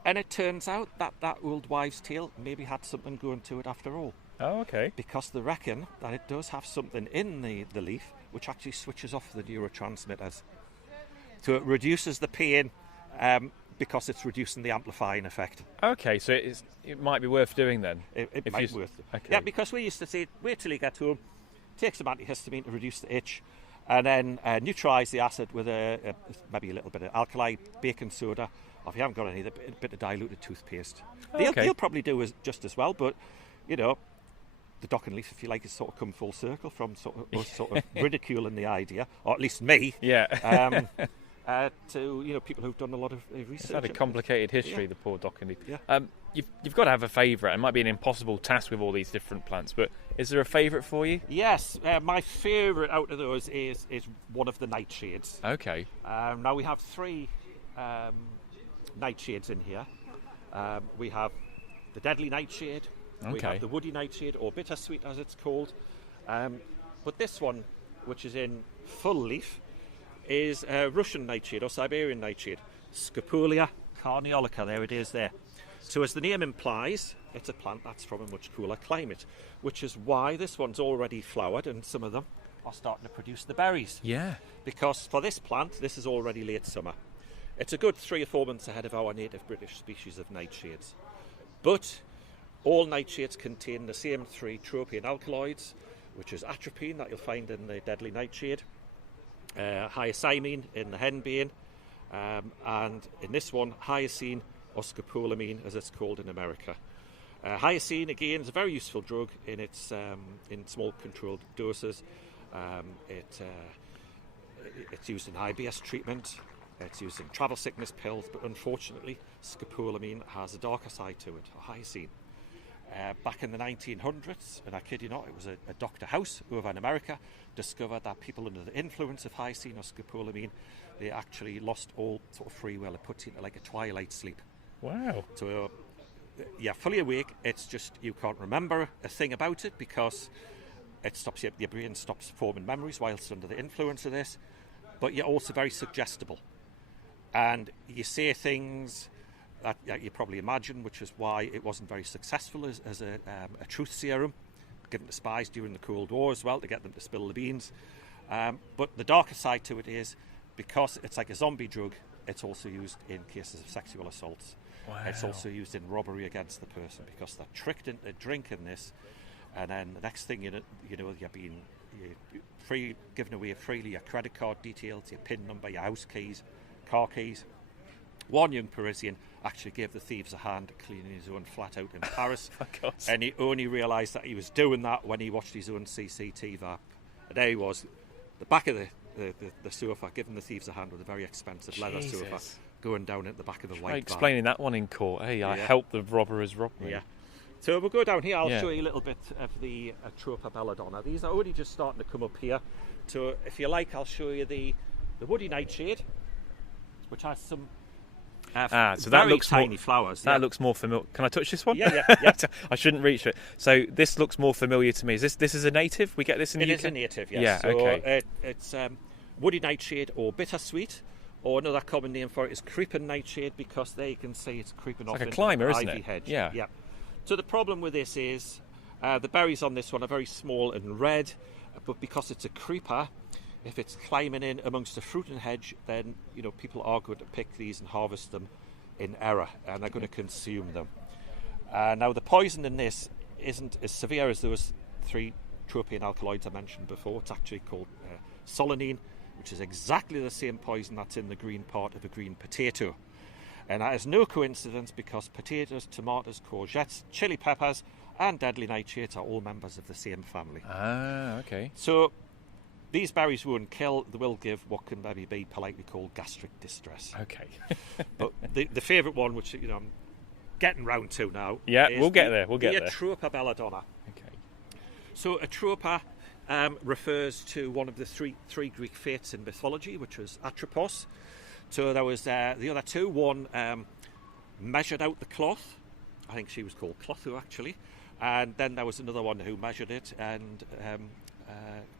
and it turns out that old wives' tale maybe had something going to it after all. Oh, okay. Because they reckon that it does have something in the leaf which actually switches off the neurotransmitters. So it reduces the pain because it's reducing the amplifying effect. Okay, so it might be worth doing then. It might be worth it. Okay. Yeah, because we used to say, wait till you get home, take some antihistamine to reduce the itch, and then neutralise the acid with maybe a little bit of alkali, baking soda, or if you haven't got any, a bit of diluted toothpaste. They'll probably do just as well, but, you know, the dock and leaf, if you like, has sort of come full circle from sort of ridiculing the idea, or at least me. Yeah. To people who've done a lot of research. It's had a complicated history, the poor dock and leaf. Yeah. You've got to have a favourite. It might be an impossible task with all these different plants, but is there a favourite for you? Yes, my favourite out of those is one of the nightshades. Okay. Now we have 3 nightshades in here. We have the deadly nightshade. We have the woody nightshade, or bittersweet as it's called. But this one, which is in full leaf, is Russian nightshade or Siberian nightshade. Scopolia carniolica, there it is there. So as the name implies, it's a plant that's from a much cooler climate, which is why this one's already flowered and some of them are starting to produce the berries. Yeah. Because for this plant, this is already late summer. It's a good 3 or 4 months ahead of our native British species of nightshades. But all nightshades contain the same 3 tropane alkaloids, which is atropine that you'll find in the deadly nightshade, hyoscyamin in the henbane, and in this one, hyoscine or scopolamine, as it's called in America. Hyoscine, again, is a very useful drug in its in small controlled doses. It's used in IBS treatment. It's used in travel sickness pills, but unfortunately, scopolamine has a darker side to it, or hyoscine. Back in the 1900s, and I kid you not, it was a Dr. House over in America discovered that people under the influence of hyoscine or scopolamine, they actually lost all sort of free will. It puts you into like a twilight sleep. Wow. So, fully awake, it's just you can't remember a thing about it because it stops your brain stops forming memories whilst under the influence of this, but you're also very suggestible. And you say things that you probably imagine, which is why it wasn't very successful as a truth serum, given to spies during the Cold War as well, to get them to spill the beans. But the darker side to it is, because it's like a zombie drug, it's also used in cases of sexual assaults. Wow. It's also used in robbery against the person, because they're tricked into drinking this, and then the next thing you know you're being given away freely your credit card details, your PIN number, your house keys, car keys. One young Parisian actually gave the thieves a hand cleaning his own flat out in Paris, and he only realised that he was doing that when he watched his own CCTV app. And there he was, the back of the sofa, giving the thieves a hand with a very expensive leather sofa, going down at the back of the white van. Explaining that one in court. Hey, I helped the robbers rob me. Yeah. So we'll go down here. I'll show you a little bit of the Atropa belladonna. These are only just starting to come up here. So if you like, I'll show you the woody nightshade, which has some so very that looks tiny flowers. That looks more familiar. Can I touch this one? Yeah. I shouldn't reach it. So this looks more familiar to me. This is a native? We get this in the UK? It is a native, yes. Yeah, so okay. It's woody nightshade or bittersweet, or another common name for it is creeping nightshade, because there you can see it's creeping off like a into climber, the isn't ivy it? hedge. Yeah. So the problem with this is the berries on this one are very small and red, but because it's a creeper, if it's climbing in amongst a fruiting hedge, then people are going to pick these and harvest them in error, and they're going to consume them. Now the poison in this isn't as severe as those 3 tropane alkaloids I mentioned before. It's actually called solanine, which is exactly the same poison that's in the green part of a green potato. And that is no coincidence, because potatoes, tomatoes, courgettes, chili peppers and deadly nightshades are all members of the same family. Ah, okay. So these berries won't kill, they will give what can maybe be politely called gastric distress. Okay. But the favourite one, which I'm getting round to now, yeah, is we'll get there. the Atropa belladonna. Okay. So Atropa refers to one of the three Greek fates in mythology, which was Atropos. So there was the other two. One measured out the cloth. I think she was called Clotho, actually. And then there was another one who measured it and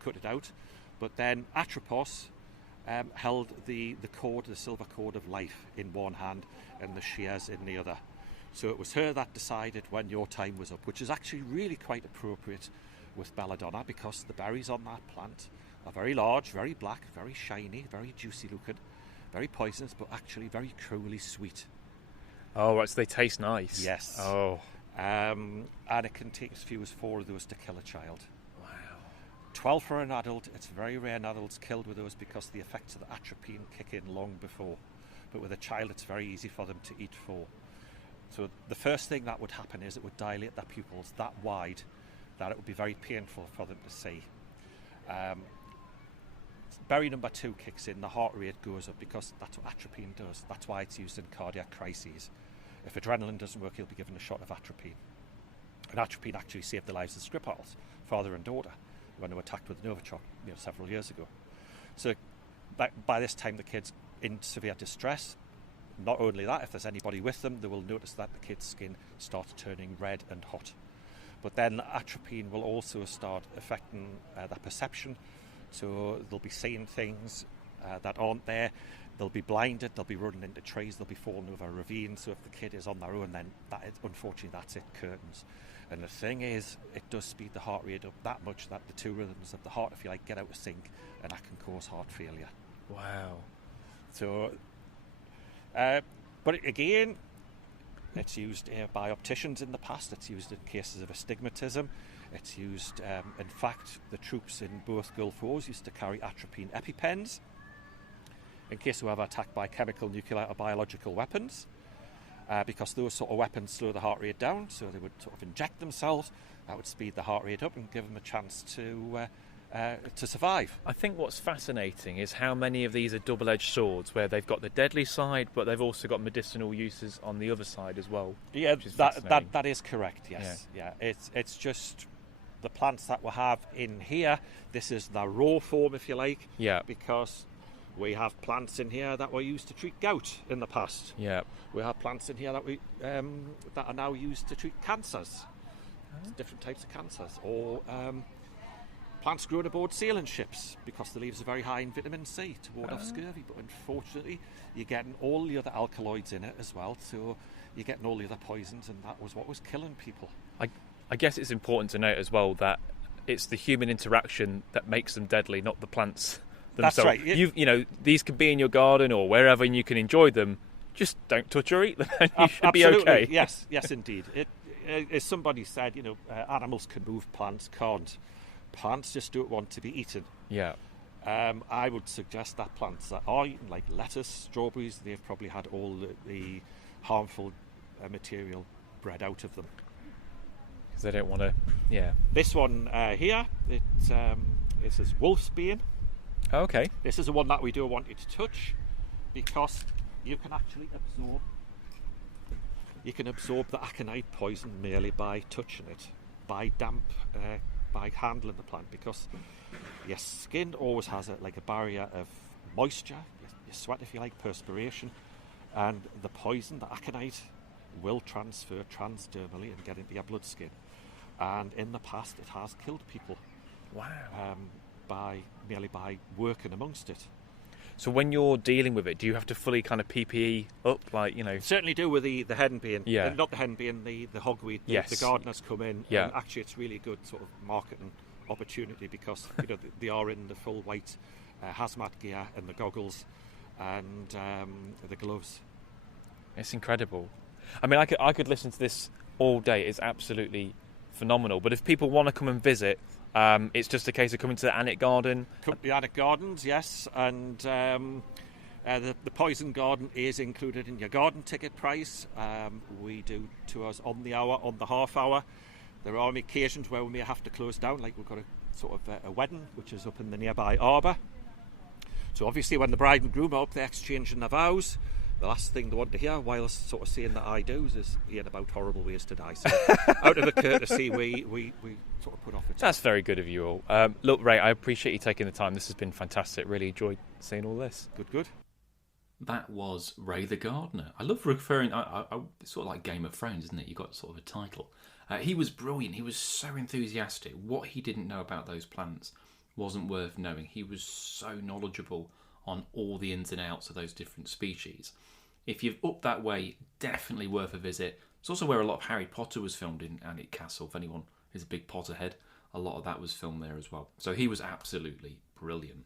cut it out. But then Atropos held the cord, the silver cord of life, in one hand and the shears in the other. So it was her that decided when your time was up, which is actually really quite appropriate with belladonna, because the berries on that plant are very large, very black, very shiny, very juicy looking, very poisonous, but actually very cruelly sweet. Oh, right, so they taste nice. Yes. Oh. And it can take as few as 4 of those to kill a child. Wow. 12 for an adult. It's very rare an adult's killed with those because the effects of the atropine kick in long before. But with a child, it's very easy for them to eat 4. So the first thing that would happen is it would dilate their pupils that wide that it would be very painful for them to see. Berry number 2 kicks in, the heart rate goes up because that's what atropine does. That's why it's used in cardiac crises. If adrenaline doesn't work, he'll be given a shot of atropine. And atropine actually saved the lives of Skripals, father and daughter, when they were attacked with Novichok several years ago. So by this time, the kid's in severe distress. Not only that, if there's anybody with them, they will notice that the kid's skin starts turning red and hot. But then atropine will also start affecting their perception. So they'll be seeing things that aren't there. They'll be blinded, they'll be running into trees, they'll be falling over ravines. So if the kid is on their own, then unfortunately that's it, curtains. And the thing is, it does speed the heart rate up that much that the 2 rhythms of the heart, if you like, get out of sync, and that can cause heart failure. Wow. So, but again, it's used by opticians in the past. It's used in cases of astigmatism. It's used, in fact, the troops in both Gulf Wars used to carry atropine EpiPens in case they were ever attacked by chemical, nuclear or biological weapons, because those sort of weapons slow the heart rate down, so they would sort of inject themselves. That would speed the heart rate up and give them a chance to survive. I think what's fascinating is how many of these are double-edged swords, where they've got the deadly side, but they've also got medicinal uses on the other side as well. Yeah, that is correct. Yes, yeah. It's just the plants that we have in here. This is the raw form, if you like. Yeah. Because we have plants in here that were used to treat gout in the past. Yeah. We have plants in here that that are now used to treat cancers, different types of cancers, or plants grown aboard sailing ships because the leaves are very high in vitamin C to ward off scurvy. But unfortunately, you're getting all the other alkaloids in it as well, so you're getting all the other poisons, and that was what was killing people. I guess it's important to note as well that it's the human interaction that makes them deadly, not the plants themselves. That's right. You know, these could be in your garden or wherever, and you can enjoy them. Just don't touch or eat them, and you should be okay. Yes, indeed. As somebody said, animals can move, plants can't. Plants just don't want to be eaten. Yeah. I would suggest that plants that are eaten, like lettuce, strawberries, they've probably had all the harmful material bred out of them. Because they don't want to, This one here, it says wolfsbane. Oh, okay. This is the one that we don't want you to touch because you can actually absorb the aconite poison merely by touching it, by handling the plant, because your skin always has a barrier of moisture, your sweat, if you like, perspiration, and the poison, the aconite, will transfer transdermally and get into your blood skin. And in the past, it has killed people. Wow. Merely by working amongst it. So when you're dealing with it, do you have to fully kind of PPE up, Certainly do with the henbane. Yeah. Not the henbane, the hogweed. Yes. The gardeners come in. Yeah. And actually, it's really good sort of marketing opportunity because they are in the full white hazmat gear and the goggles and the gloves. It's incredible. I mean, I could listen to this all day. It's absolutely phenomenal. But if people want to come and visit, it's just a case of coming to the Annick Garden. The Annick Gardens, yes, and the Poison Garden is included in your garden ticket price. We do tours on the hour, on the half hour. There are occasions where we may have to close down, like we've got a wedding, which is up in the nearby arbour. So obviously when the bride and groom are up there exchanging their vows, the last thing they want to hear while sort of saying that I do's is hearing about horrible ways to die. So out of a courtesy, we sort of put off it. That's very good of you all. Look, Ray, I appreciate you taking the time. This has been fantastic. Really enjoyed seeing all this. Good. That was Ray the Gardener. I love referring. It's sort of like Game of Thrones, isn't it? You got sort of a title. He was brilliant. He was so enthusiastic. What he didn't know about those plants wasn't worth knowing. He was so knowledgeable on all the ins and outs of those different species. If you've up that way, definitely worth a visit. It's also where a lot of Harry Potter was filmed in Alnwick Castle. If anyone is a big Potterhead, a lot of that was filmed there as well. So he was absolutely brilliant.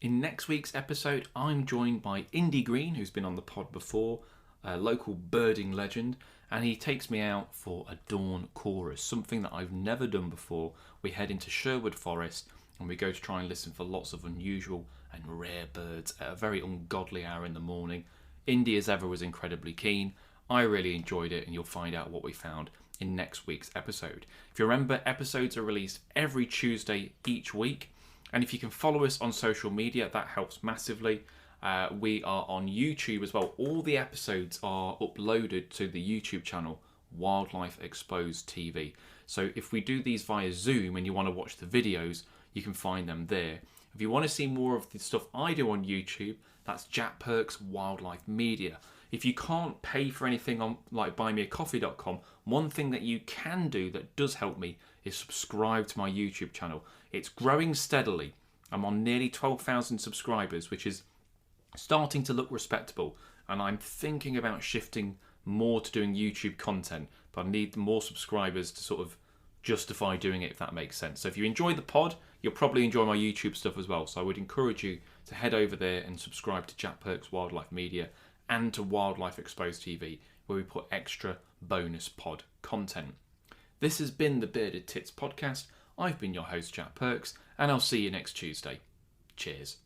In next week's episode, I'm joined by Indy Green, who's been on the pod before, a local birding legend, and he takes me out for a dawn chorus, something that I've never done before. We head into Sherwood Forest and we go to try and listen for lots of unusual and rare birds at a very ungodly hour in the morning. Indy, as ever, was incredibly keen. I really enjoyed it, and you'll find out what we found in next week's episode. If you remember, episodes are released every Tuesday each week. And if you can follow us on social media, that helps massively. We are on YouTube as well. All the episodes are uploaded to the YouTube channel, Wildlife Exposed TV. So if we do these via Zoom and you want to watch the videos, you can find them there. If you want to see more of the stuff I do on YouTube, that's Jack Perks Wildlife Media. If you can't pay for anything on like buymeacoffee.com, one thing that you can do that does help me is subscribe to my YouTube channel. It's growing steadily. I'm on nearly 12,000 subscribers, which is starting to look respectable. And I'm thinking about shifting more to doing YouTube content, but I need more subscribers to sort of justify doing it, if that makes sense. So if you enjoy the pod, you'll probably enjoy my YouTube stuff as well. So I would encourage you to head over there and subscribe to Jack Perks Wildlife Media and to Wildlife Exposed TV, where we put extra bonus pod content. This has been the Bearded Tits podcast. I've been your host, Jack Perks, and I'll see you next Tuesday. Cheers.